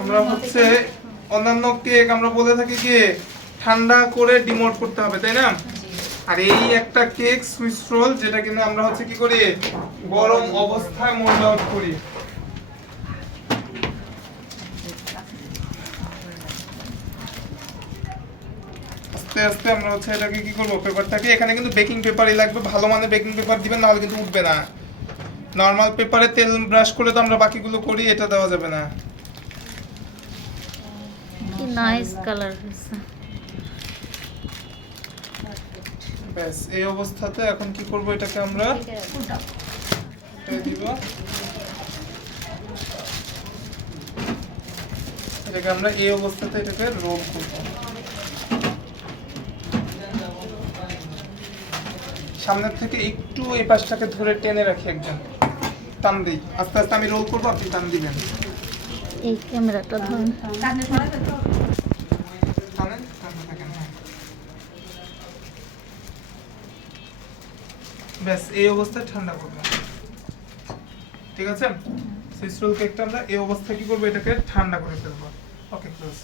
আমরা হচ্ছে অন্যান্য কেক আমরা বলে থাকি কি, ঠান্ডা করে ডিমোট করতে হবে, তাই না? আর এই একটা কেক সুইস রোল যেটা কিন্তু আমরা হচ্ছে কি করি, গরম অবস্থায় মোল্ড আউট করি। আস্তে আস্তে আমরা হচ্ছে এটাকে কি করব, পেপারটাকে, এখানে কিন্তু বেকিং পেপারই লাগবে, ভালো মানের বেকিং পেপার দিবেন, নাহলে কিন্তু উঠবে না। নর্মাল পেপারে তেল ব্রাশ করে তো আমরা বাকিগুলো করি, এটা দেওয়া যাবে না। নাইস কালার হয়েছে ব্যাস এই অবস্থাতে এখন কি করব এটাকে আমরা? দিব। এটাকে আমরা এই অবস্থাতে এটাকে রোল করব। সামনের থেকে একটু এই পাশটাকে ধরে টেনে রাখি একজন। টান দিই। আস্তে আস্তে আমি রোল করব আপনি টান দিবেন। এই ক্যামেরাটা ধরুন। ব্যাস, এই অবস্থায় ঠান্ডা করবে। ঠিক আছে? সুইস রোল কেকটা আমরা এই অবস্থায় কি করব? এটাকে ঠান্ডা করে ফেলব। ওকে ক্লোজ